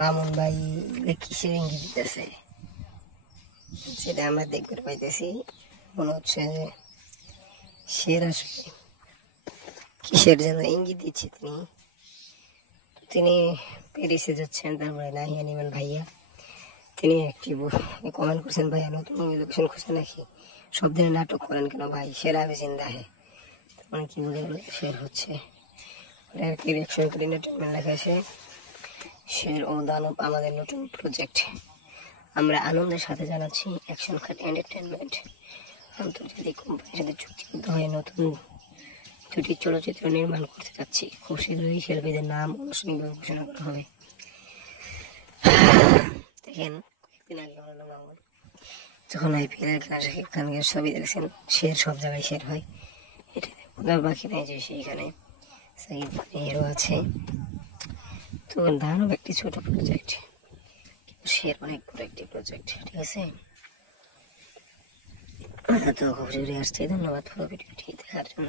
মামুন ভাই কিসের ইঙ্গিত দিতেছে সেটা আমরা দেখতে পাইতেছি। মনে হচ্ছে যে শের আসবে, কিসের যেন ইঙ্গিত দিচ্ছে তিনি প্যারিসে যাচ্ছেন। তারপরে নাহিয়া নিবেন ভাইয়া, তিনি একটি কমেন্ট করছেন, ভাইয়া নতুন লোকেশন খুঁজতে নাকি সব দিনে নাটক করেন কেন ভাই, সেরা হবে জিন্দা হে। মানে কি বোঝা গেল শের হচ্ছে আর কি রিয়াকশন করে এন্টারটেনমেন্ট লেখা আছে। শের ও দানব আমাদের নতুন প্রজেক্ট, আমরা আনন্দের সাথে জানাচ্ছি অ্যাকশন খাট এন্টারটেনমেন্ট আন্তর্জাতিক কোম্পানির সাথে চুক্তিবদ্ধ হয়ে নতুন দুটি চলচ্চিত্র নির্মাণ করতে যাচ্ছি। খুব শীঘ্রই শিল্পীদের নাম আনুষ্ঠানিকভাবে ঘোষণা করা হবে। দেখেন কয়েকদিন আগে মামুন যখন IPL এর খেলা শাকিব খানকে ছবি দেখছেন, শের সব জায়গায় শের হয়, এটা কোথাও বাকি নেই যে সেইখানে শাকিব খান হিরো আছে। তো দানব একটি ছোট প্রজেক্ট, কিন্তু শের অনেক বড় একটি প্রজেক্ট, ঠিক আছে। তো খুব জোরে আসছে, ধন্যবাদ পুরো ভিডিওটি দেখার জন্য।